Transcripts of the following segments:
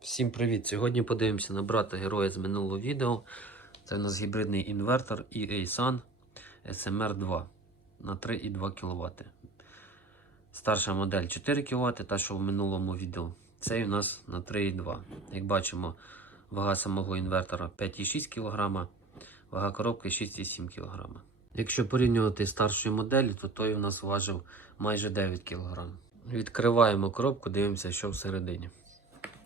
Всім привіт! Сьогодні подивимося на брата героя з минулого відео. Це у нас гібридний інвертор EA Sun SMR2 на 3,2 кВт. Старша модель 4 кВт, та що в минулому відео. Цей у нас на 3,2. Як бачимо, вага самого інвертора 5,6 кг, вага коробки 6,7 кг. Якщо порівнювати з старшою моделлю, то той у нас важив майже 9 кг. Відкриваємо коробку, дивимося, що всередині.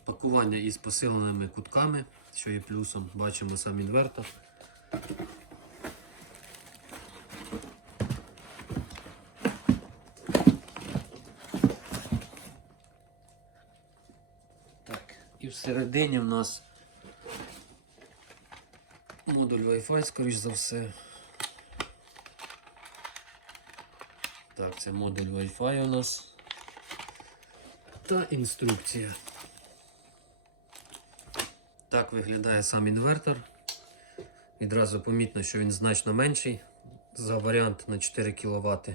Пакування із посиленими кутками, що є плюсом, бачимо сам інвертор. Так, і всередині в нас модуль Wi-Fi, скоріш за все. Так, це модуль Wi-Fi у нас. Та інструкція. Так виглядає сам інвертор. Відразу помітно, що він значно менший за варіант на 4 кВт.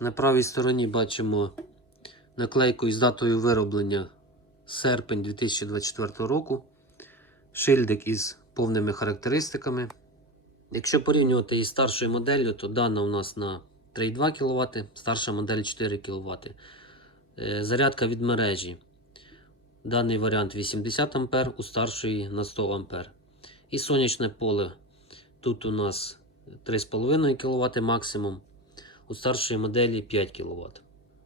На правій стороні бачимо наклейку із датою вироблення серпень 2024 року. Шильдик із повними характеристиками. Якщо порівнювати із старшою моделлю, то дана у нас на 3,2 кВт, старша модель 4 кВт. Зарядка від мережі. Даний варіант 80 А, у старшої на 100 А. І сонячне поле. Тут у нас 3,5 кВт максимум, у старшої моделі 5 кВт.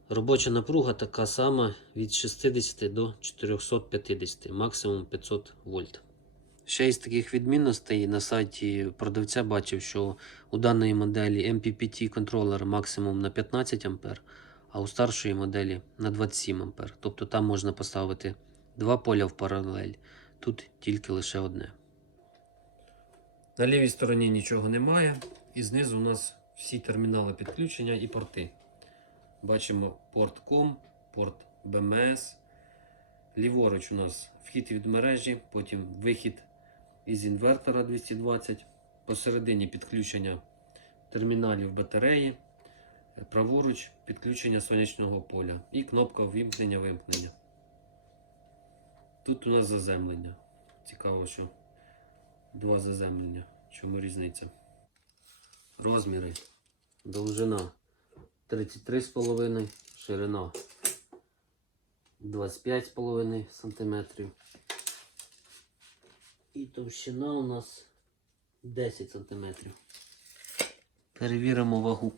Робоча напруга така сама від 60 до 450, максимум 500 вольт. Ще із таких відмінностей на сайті продавця бачив, що у даної моделі MPPT контролер максимум на 15 А, а у старшої моделі на 27 А. Тобто там можна поставити два поля в паралель, тут тільки лише одне. На лівій стороні нічого немає, і знизу у нас всі термінали підключення і порти. Бачимо порт COM, порт BMS. Ліворуч у нас вхід від мережі, потім вихід із інвертора 220. Посередині підключення терміналів батареї. Праворуч підключення сонячного поля і кнопка ввімкнення-вимкнення. Тут у нас заземлення. Цікаво, що два заземлення. Чому різниця? Розміри. Довжина 33,5, ширина 25,5 см. І товщина у нас 10 см. Перевіримо вагу.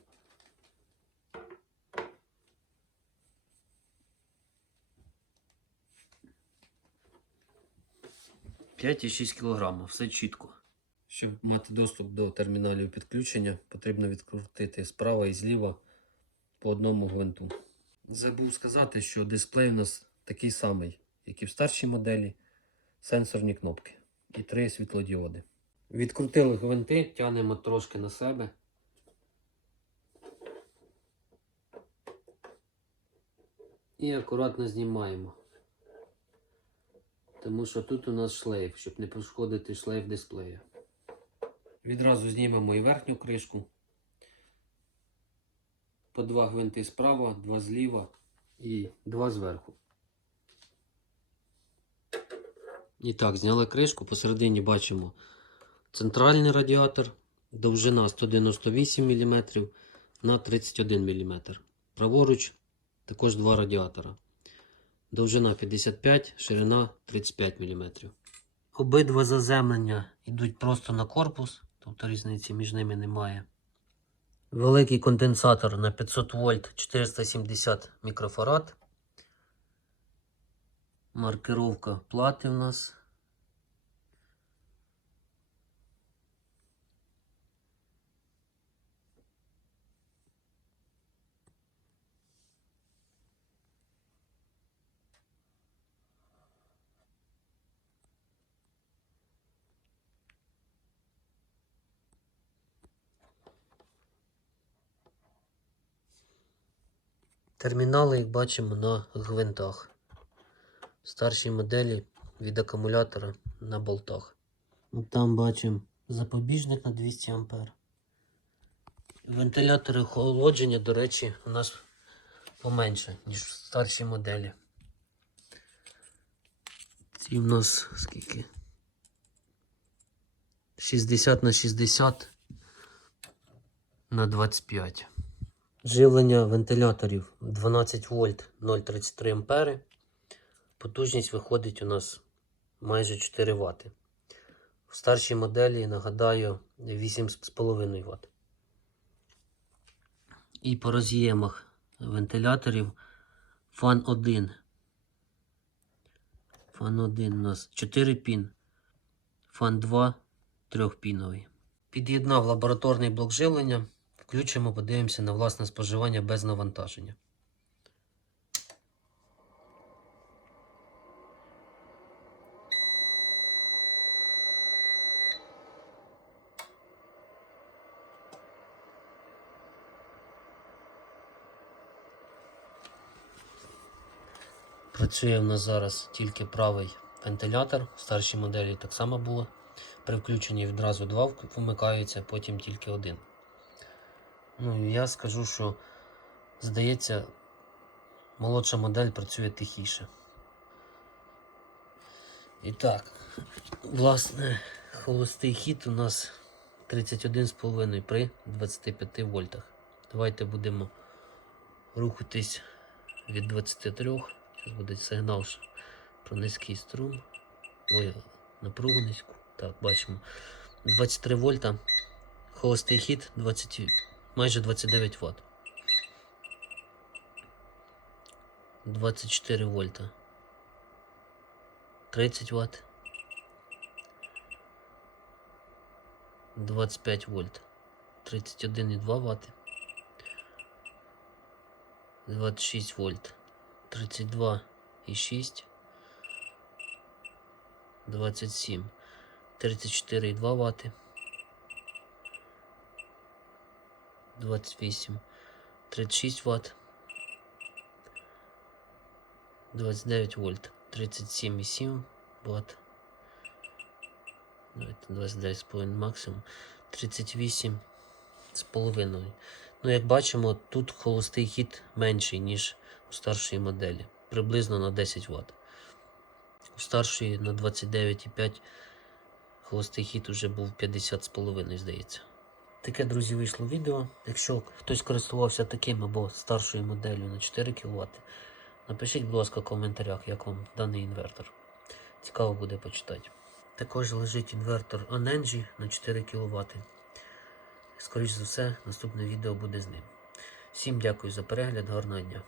5,6 кг, все чітко. Щоб мати доступ до терміналів підключення, потрібно відкрутити справа і зліва по одному гвинту. Забув сказати, що дисплей у нас такий самий, як і в старшій моделі. Сенсорні кнопки і 3 світлодіоди. Відкрутили гвинти, тягнемо трошки на себе. І акуратно знімаємо. Тому що тут у нас шлейф, щоб не пошкодити шлейф дисплея. Відразу знімемо і верхню кришку. По 2 гвинти справа, 2 зліва і 2 зверху. І так, зняли кришку, посередині бачимо центральний радіатор, довжина 198 мм на 31 мм. Праворуч також 2 радіатора. Довжина 55, ширина 35 мм. Обидва заземлення йдуть просто на корпус, тобто різниці між ними немає. Великий конденсатор на 500 вольт 470 мікрофарад. Маркировка плати в нас. Термінали, як бачимо, на гвинтах. В старшій моделі від акумулятора на болтах. Там бачимо запобіжник на 200 А. Вентилятори охолодження, до речі, у нас поменше, ніж в старшій моделі. Ці в нас скільки? 60 на 60 на 25. Живлення вентиляторів 12 вольт 0,33 ампери. Потужність виходить у нас майже 4 Вт. В старшій моделі, нагадаю, 8,5 Вт. І по роз'ємах вентиляторів фан 1. Фан 1 у нас 4 пін. Фан 2 3-піновий. Під'єднав лабораторний блок живлення. Включимо, подивимося на власне споживання без навантаження. Працює в нас зараз тільки правий вентилятор. В старшій моделі так само було. При включенні відразу два вмикаються, потім тільки один. Ну і я скажу, що здається, молодша модель працює тихіше. І так, власне, холостий хід у нас 31,5 при 25 вольтах. Давайте будемо рухатись від 23. Зараз буде сигнал про низький струм. Ой, напругу низьку. Так, бачимо. 23 вольта. Холостий хід майже 29 Вт. 24 вольта. 30 Вт. 25 вольт. 31,2 Вт. 26 вольт. 32,6. 27. 34,2 Вт. 28. 36 Вт. 29 вольт. 37,7 Вт. 29,5 максимум. 38,5. Ну, як бачимо, тут холостий хід менший, ніж у старшої моделі. Приблизно на 10 Вт. У старшої на 29,5 холостий хід вже був 50,5, здається. Таке, друзі, вийшло відео. Якщо хтось користувався таким або старшою моделлю на 4 кВт, напишіть, будь ласка, в коментарях, як вам даний інвертор. Цікаво буде почитати. Також лежить інвертор Anenji на 4 кВт. Скоріше за все, наступне відео буде з ним. Всім дякую за перегляд, гарного дня.